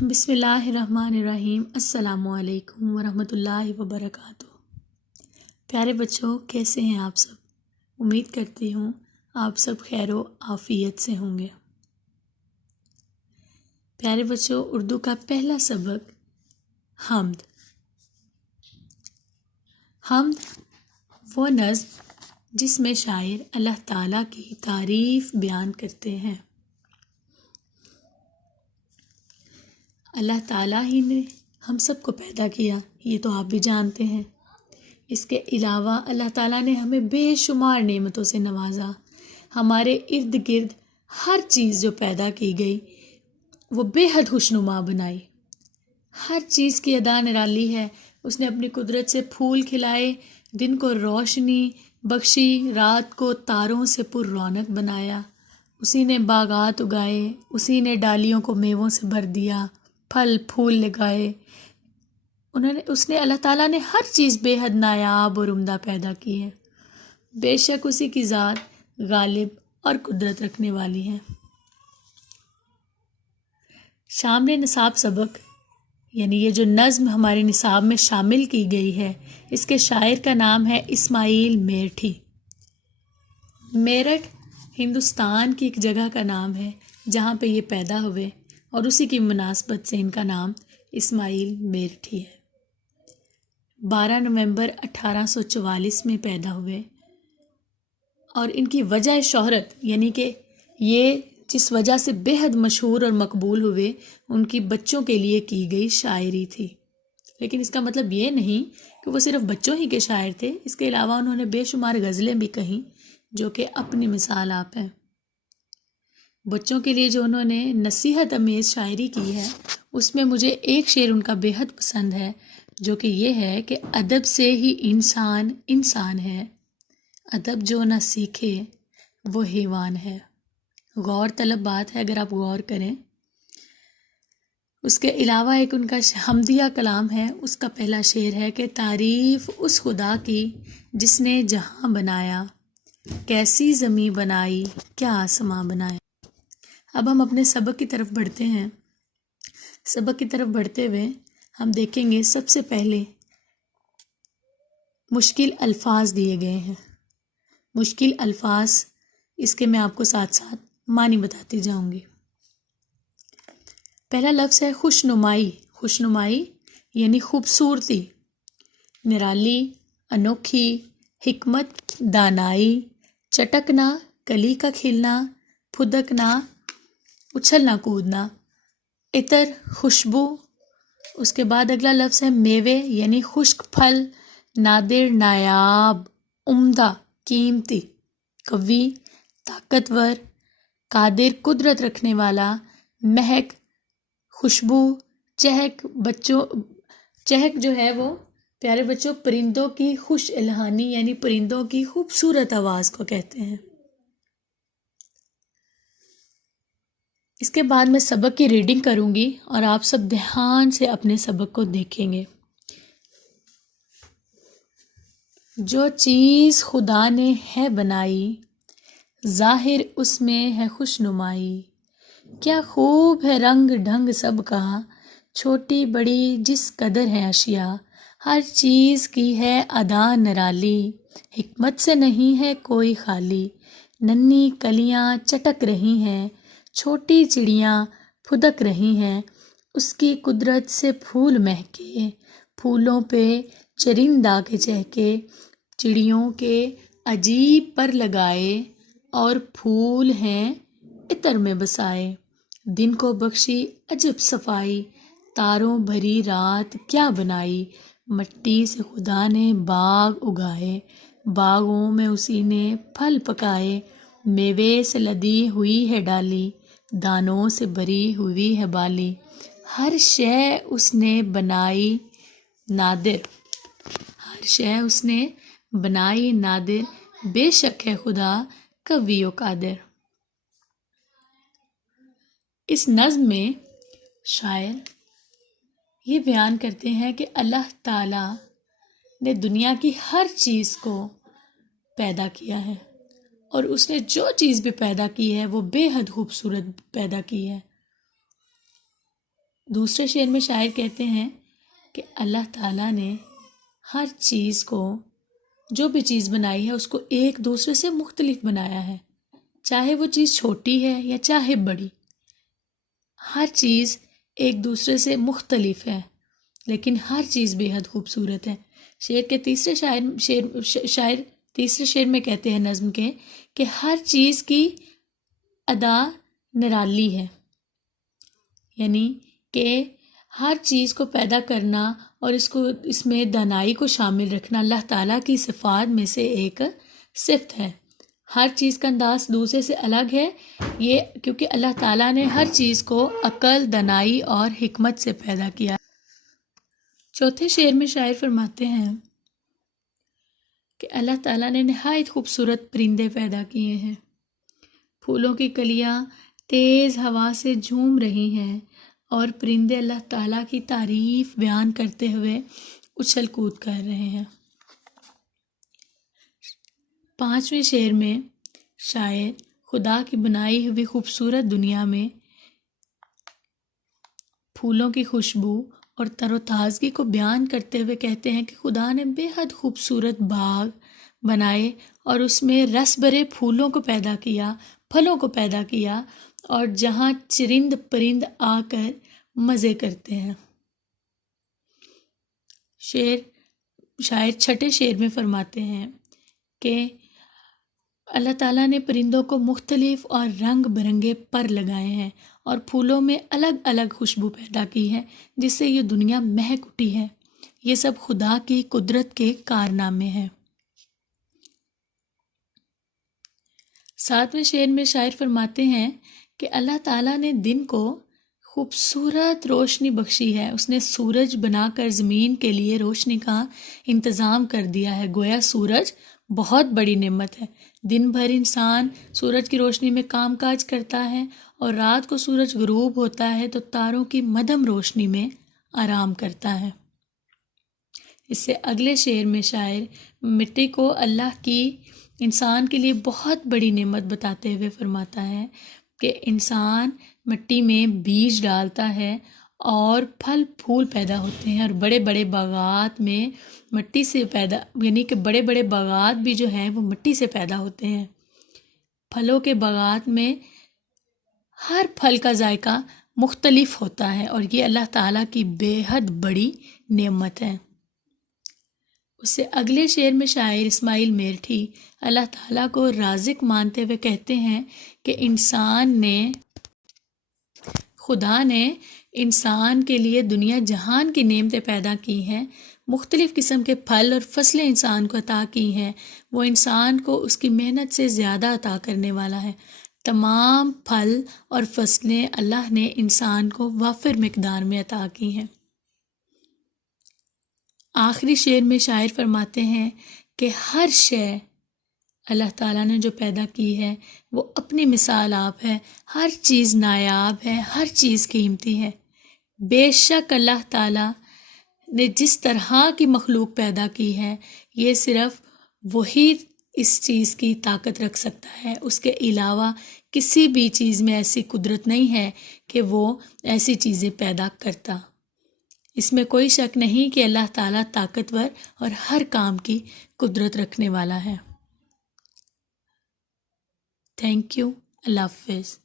بسم اللہ الرحمن الرحیم۔ السلام علیکم ورحمۃ اللہ وبرکاتہ۔ پیارے بچوں، کیسے ہیں آپ سب؟ امید کرتی ہوں آپ سب خیر و عافیت سے ہوں گے۔ پیارے بچوں، اردو کا پہلا سبق حمد۔ حمد وہ نظم جس میں شاعر اللہ تعالیٰ کی تعریف بیان کرتے ہیں۔ اللہ تعالیٰ ہی نے ہم سب کو پیدا کیا، یہ تو آپ بھی جانتے ہیں۔ اس کے علاوہ اللہ تعالیٰ نے ہمیں بے شمار نعمتوں سے نوازا۔ ہمارے ارد گرد ہر چیز جو پیدا کی گئی وہ بے حد خوشنما بنائی۔ ہر چیز کی ادا نرالی ہے۔ اس نے اپنی قدرت سے پھول کھلائے، دن کو روشنی بخشی، رات کو تاروں سے پر رونق بنایا۔ اسی نے باغات اگائے، اسی نے ڈالیوں کو میووں سے بھر دیا، پھل پھول لگائے۔ اس نے اللہ تعالیٰ نے ہر چیز بے حد نایاب اور عمدہ پیدا کی ہے۔ بے شک اسی کی ذات غالب اور قدرت رکھنے والی ہے۔ شامل نصاب سبق یعنی یہ جو نظم ہمارے نصاب میں شامل کی گئی ہے، اس کے شاعر کا نام ہے اسماعیل میرٹھی۔ میرٹھ ہندوستان کی ایک جگہ کا نام ہے جہاں پہ یہ پیدا ہوئے، اور اسی کی مناسبت سے ان کا نام اسماعیل میرٹھی ہے۔ 12 نومبر 1844 میں پیدا ہوئے، اور ان کی وجہ شہرت یعنی کہ یہ جس وجہ سے بے حد مشہور اور مقبول ہوئے، ان کی بچوں کے لیے کی گئی شاعری تھی۔ لیکن اس کا مطلب یہ نہیں کہ وہ صرف بچوں ہی کے شاعر تھے، اس کے علاوہ انہوں نے بے شمار غزلیں بھی کہیں جو کہ اپنی مثال آپ ہیں۔ بچوں کے لیے جو انہوں نے نصیحت امیز شاعری کی ہے، اس میں مجھے ایک شعر ان کا بے حد پسند ہے، جو کہ یہ ہے کہ ادب سے ہی انسان انسان ہے، ادب جو نہ سیکھے وہ حیوان ہے۔ غور طلب بات ہے اگر آپ غور کریں۔ اس کے علاوہ ایک ان کا حمدیہ کلام ہے، اس کا پہلا شعر ہے کہ تعریف اس خدا کی جس نے جہاں بنایا، کیسی زمیں بنائی کیا آسماں بنایا۔ اب ہم اپنے سبق کی طرف بڑھتے ہیں۔ سبق کی طرف بڑھتے ہوئے ہم دیکھیں گے سب سے پہلے مشکل الفاظ دیے گئے ہیں۔ مشکل الفاظ، اس کے میں آپ کو ساتھ ساتھ معنی بتاتی جاؤں گی۔ پہلا لفظ ہے خوشنمائی۔ خوشنمائی یعنی خوبصورتی، نرالی، انوکھی، حکمت، دانائی، چٹکنا، کلی کا کھلنا، پھدکنا، اچھلنا کودنا، عطر، خوشبو۔ اس کے بعد اگلا لفظ ہے میوے یعنی خشک پھل، نادر، نایاب، عمدہ، قیمتی، قوی، طاقتور، قادر، قدرت رکھنے والا، مہک، خوشبو، چہک۔ چہک جو ہے وہ پیارے بچوں پرندوں کی خوش الہانی یعنی پرندوں کی خوبصورت آواز کو کہتے ہیں۔ اس کے بعد میں سبق کی ریڈنگ کروں گی اور آپ سب دھیان سے اپنے سبق کو دیکھیں گے۔ جو چیز خدا نے ہے بنائی، ظاہر اس میں ہے خوشنمائی، کیا خوب ہے رنگ ڈھنگ سب کا، چھوٹی بڑی جس قدر ہے اشیاء، ہر چیز کی ہے ادا نرالی، حکمت سے نہیں ہے کوئی خالی، ننھی کلیاں چٹک رہی ہیں، چھوٹی چڑیاں پھدک رہی ہیں، اس کی قدرت سے پھول مہکے، پھولوں پہ چرندہ کے چہکے، چڑیوں کے عجیب پر لگائے، اور پھول ہیں عطر میں بسائے، دن کو بخشی عجب صفائی، تاروں بھری رات کیا بنائی، مٹی سے خدا نے باغ اگائے، باغوں میں اسی نے پھل پکائے، میوے سے لدی ہوئی ہے ڈالی، دانوں سے بری ہوئی ہے بالی، ہر شے اس نے بنائی نادر، ہر شے اس نے بنائی نادر، بے شک ہے خدا قوی و قادر۔ اس نظم میں شاعر یہ بیان کرتے ہیں کہ اللہ تعالیٰ نے دنیا کی ہر چیز کو پیدا کیا ہے، اور اس نے جو چیز بھی پیدا کی ہے وہ بے حد خوبصورت پیدا کی ہے۔ دوسرے شعر میں شاعر کہتے ہیں کہ اللہ تعالیٰ نے ہر چیز کو، جو بھی چیز بنائی ہے اس کو ایک دوسرے سے مختلف بنایا ہے، چاہے وہ چیز چھوٹی ہے یا چاہے بڑی، ہر چیز ایک دوسرے سے مختلف ہے لیکن ہر چیز بے حد خوبصورت ہے۔ شعر کے شاعر تیسرے شعر میں کہتے ہیں نظم کے کہ ہر چیز کی ادا نرالی ہے، یعنی کہ ہر چیز کو پیدا کرنا اور اس میں دانائی کو شامل رکھنا اللہ تعالیٰ کی صفات میں سے ایک صفت ہے۔ ہر چیز کا انداز دوسرے سے الگ ہے، یہ کیونکہ اللہ تعالیٰ نے ہر چیز کو عقل، دانائی اور حکمت سے پیدا کیا۔ چوتھے شعر میں شاعر فرماتے ہیں کہ اللہ تعالیٰ نے نہایت خوبصورت پرندے پیدا کیے ہیں، پھولوں کی کلیاں تیز ہوا سے جھوم رہی ہیں اور پرندے اللہ تعالیٰ کی تعریف بیان کرتے ہوئے اچھل کود کر رہے ہیں۔ پانچویں شعر میں شاعر خدا کی بنائی ہوئی خوبصورت دنیا میں پھولوں کی خوشبو اور تر و تازگی کو بیان کرتے ہوئے کہتے ہیں کہ خدا نے بے حد خوبصورت باغ بنائے اور اس میں رس بھرے پھولوں کو پیدا کیا، پھلوں کو پیدا کیا، اور جہاں چرند پرند آ کر مزے کرتے ہیں۔ شاعر چھٹے شعر میں فرماتے ہیں کہ اللہ تعالیٰ نے پرندوں کو مختلف اور رنگ برنگے پر لگائے ہیں اور پھولوں میں الگ الگ خوشبو پیدا کی ہے جس سے یہ دنیا مہک اٹھی ہے۔ یہ سب خدا کی قدرت کے کارنامے ہیں۔ ساتویں شعر میں شاعر فرماتے ہیں کہ اللہ تعالیٰ نے دن کو خوبصورت روشنی بخشی ہے، اس نے سورج بنا کر زمین کے لیے روشنی کا انتظام کر دیا ہے، گویا سورج بہت بڑی نعمت ہے۔ دن بھر انسان سورج کی روشنی میں کام کاج کرتا ہے اور رات کو سورج غروب ہوتا ہے تو تاروں کی مدھم روشنی میں آرام کرتا ہے۔ اس سے اگلے شعر میں شاعر مٹی کو اللہ کی انسان کے لیے بہت بڑی نعمت بتاتے ہوئے فرماتا ہے کہ انسان مٹی میں بیج ڈالتا ہے اور پھل پھول پیدا ہوتے ہیں، اور بڑے بڑے باغات میں مٹی سے یعنی کہ بڑے بڑے باغات بھی جو ہیں وہ مٹی سے پیدا ہوتے ہیں۔ پھلوں کے باغات میں ہر پھل کا ذائقہ مختلف ہوتا ہے اور یہ اللہ تعالیٰ کی بے حد بڑی نعمت ہے۔ اس سے اگلے شعر میں شاعر اسماعیل میرٹھی اللہ تعالیٰ کو رازق مانتے ہوئے کہتے ہیں کہ خدا نے انسان کے لیے دنیا جہان کی نعمتیں پیدا کی ہیں، مختلف قسم کے پھل اور فصلیں انسان کو عطا کی ہیں، وہ انسان کو اس کی محنت سے زیادہ عطا کرنے والا ہے۔ تمام پھل اور فصلیں اللہ نے انسان کو وافر مقدار میں عطا کی ہیں۔ آخری شعر میں شاعر فرماتے ہیں کہ ہر شے اللہ تعالیٰ نے جو پیدا کی ہے وہ اپنی مثال آپ ہے، ہر چیز نایاب ہے، ہر چیز قیمتی ہے۔ بے شک اللہ تعالیٰ نے جس طرح کی مخلوق پیدا کی ہے یہ صرف وہی اس چیز کی طاقت رکھ سکتا ہے، اس کے علاوہ کسی بھی چیز میں ایسی قدرت نہیں ہے کہ وہ ایسی چیزیں پیدا کرتا۔ اس میں کوئی شک نہیں کہ اللہ تعالیٰ طاقتور اور ہر کام کی قدرت رکھنے والا ہے۔ Thank you. اللہ حافظ۔